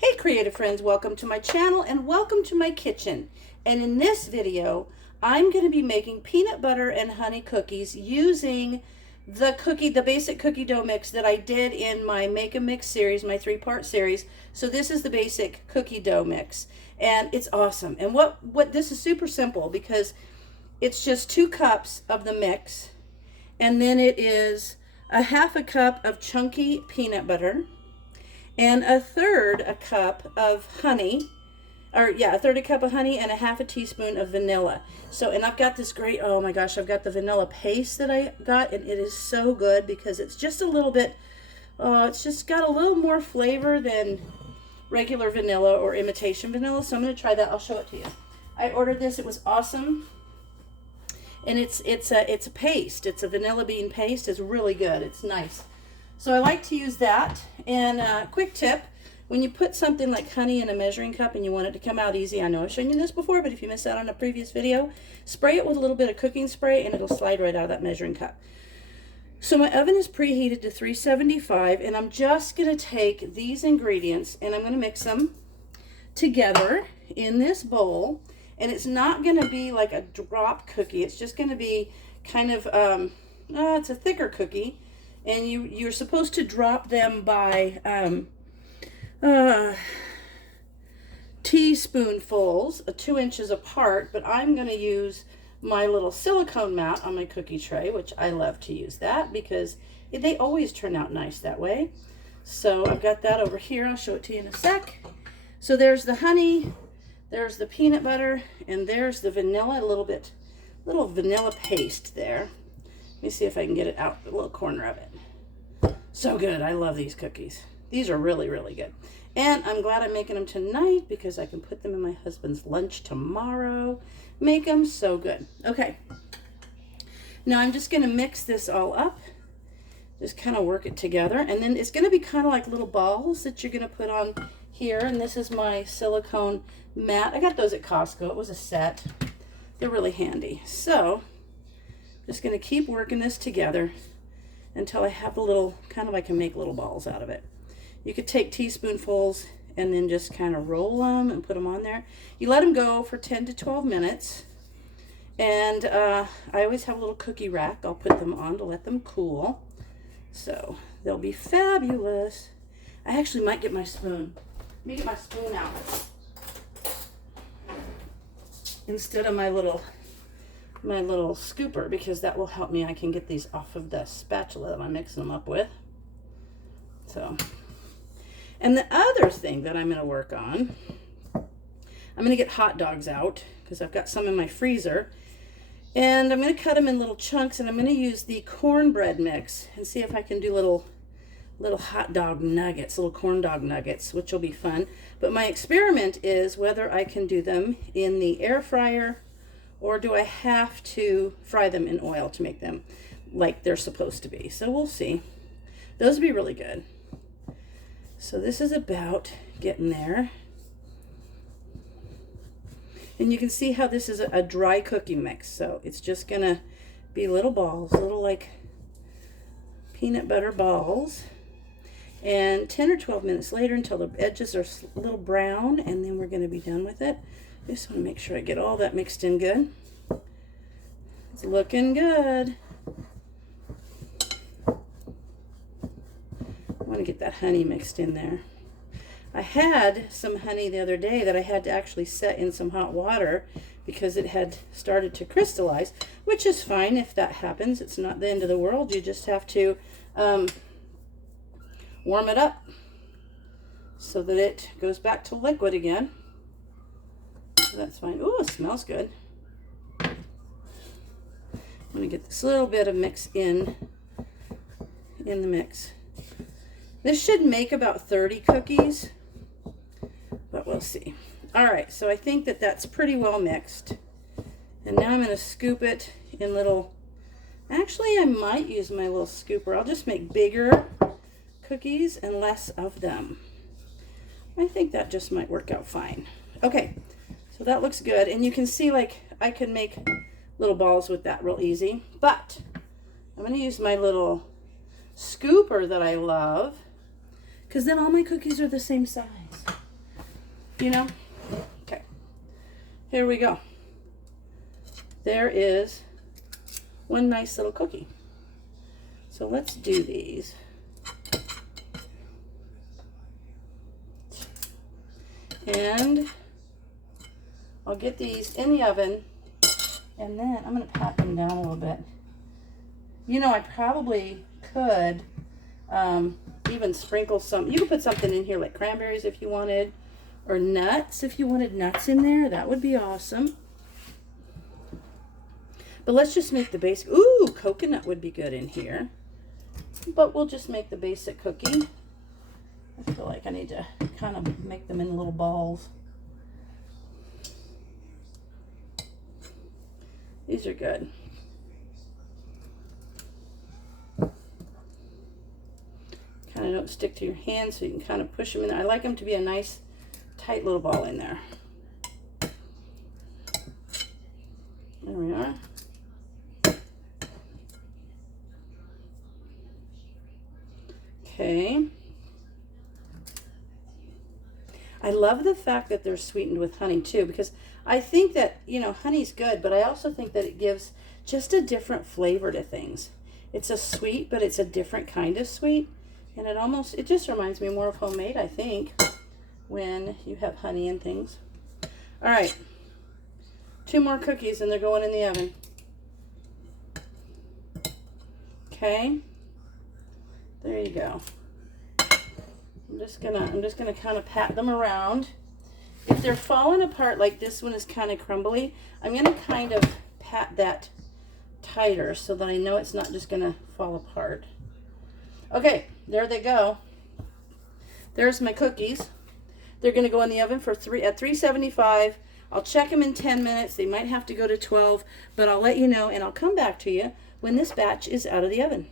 Hey creative friends, welcome to my channel and welcome to my kitchen. And in this video, I'm going to be making peanut butter and honey cookies using the basic cookie dough mix that I did in my Make a Mix series, my 3-part series. So this is the basic cookie dough mix and it's awesome. And this is super simple because it's just 2 cups of the mix, and then it is a half a cup of chunky peanut butter, and a third a cup of honey, a third a cup of honey and a half a teaspoon of vanilla. So, and I've got this great, oh my gosh, I've got the vanilla paste that I got, and it is so good because it's just a little bit, it's just got a little more flavor than regular vanilla or imitation vanilla. So I'm going to try that. I'll show it to you. I ordered this. It was awesome. And it's a paste. It's a vanilla bean paste. It's really good. It's nice. So I like to use that. And quick tip, when you put something like honey in a measuring cup and you want it to come out easy, I know I've shown you this before, but if you missed out on a previous video, spray it with a little bit of cooking spray and it'll slide right out of that measuring cup. So my oven is preheated to 375, and I'm just going to take these ingredients and I'm going to mix them together in this bowl. And it's not going to be like a drop cookie. It's just going to be kind of, it's a thicker cookie. And you're supposed to drop them by teaspoonfuls, 2 inches apart. But I'm going to use my little silicone mat on my cookie tray, which I love to use that because they always turn out nice that way. So I've got that over here. I'll show it to you in a sec. So there's the honey. There's the peanut butter, and there's the vanilla, little vanilla paste there. Let me see if I can get it out, the little corner of it. So good. I love these cookies. These are really, really good. And I'm glad I'm making them tonight because I can put them in my husband's lunch tomorrow. Make them so good. Okay. Now I'm just going to mix this all up. Just kind of work it together. And then it's going to be kind of like little balls that you're going to put on here. And this is my silicone mat. I got those at Costco. It was a set. They're really handy. So just going to keep working this together until I have a little, kind of, I can make little balls out of it. You could take teaspoonfuls and then just kind of roll them and put them on there. You let them go for 10 to 12 minutes. And I always have a little cookie rack I'll put them on to let them cool. So they'll be fabulous. I actually might get my spoon. Let me get my spoon out instead of my little scooper, because that will help me. I can get these off of the spatula that I'm mixing them up with. So, and the other thing that I'm going to work on, I'm going to get hot dogs out because I've got some in my freezer, and I'm going to cut them in little chunks, and I'm going to use the cornbread mix and see if I can do little hot dog nuggets, little corn dog nuggets, which will be fun. But my experiment is whether I can do them in the air fryer or do I have to fry them in oil to make them like they're supposed to be. So we'll see. Those would be really good. So this is about getting there. And you can see how this is a dry cookie mix. So it's just going to be little balls, little like peanut butter balls. And 10 or 12 minutes later until the edges are a little brown, and then we're going to be done with it. I just want to make sure I get all that mixed in good. It's looking good. I want to get that honey mixed in there. I had some honey the other day that I had to actually set in some hot water because it had started to crystallize, which is fine if that happens. It's not the end of the world. You just have to warm it up so that it goes back to liquid again. So that's fine. Ooh, it smells good. I'm going to get this little bit of mix in the mix. This should make about 30 cookies, but we'll see. All right, so I think that that's pretty well mixed. And now I'm going to scoop it in little, actually I might use my little scooper. I'll just make bigger cookies and less of them. I think that just might work out fine. Okay, so that looks good, and you can see like I can make little balls with that real easy, but I'm going to use my little scooper that I love because then all my cookies are the same size. you know? Okay, here we go. There is one nice little cookie. So let's do these. And I'll get these in the oven, and then I'm going to pat them down a little bit. You know, I probably could even sprinkle some. You could put something in here like cranberries if you wanted, or nuts if you wanted nuts in there. That would be awesome. But let's just make the basic. Ooh, coconut would be good in here. But we'll just make the basic cookie. I feel like I need to kind of make them in little balls. These are good. Kind of don't stick to your hand, so you can kind of push them in. I like them to be a nice, tight little ball in there. There we are. Okay. I love the fact that they're sweetened with honey too, because I think that, you know, honey's good, but I also think that it gives just a different flavor to things. It's a sweet, but it's a different kind of sweet. And it just reminds me more of homemade, I think, when you have honey and things. All right, 2 more cookies and they're going in the oven. Okay, there you go. I'm just gonna kind of pat them around. If they're falling apart, like this one is kind of crumbly, I'm gonna kind of pat that tighter so that I know it's not just gonna fall apart. Okay, there they go. There's my cookies. They're gonna go in the oven for at 375. I'll check them in 10 minutes. They might have to go to 12, but I'll let you know, and I'll come back to you when this batch is out of the oven.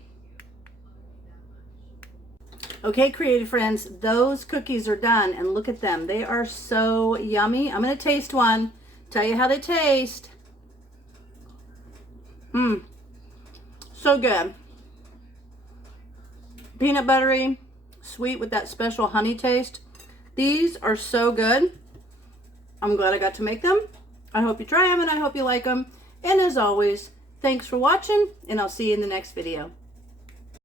Okay, creative friends, those cookies are done, and look at them. They are so yummy. I'm going to taste one, tell you how they taste. So good. Peanut buttery, sweet with that special honey taste. These are so good. I'm glad I got to make them. I hope you try them, and I hope you like them. And as always, thanks for watching, and I'll see you in the next video.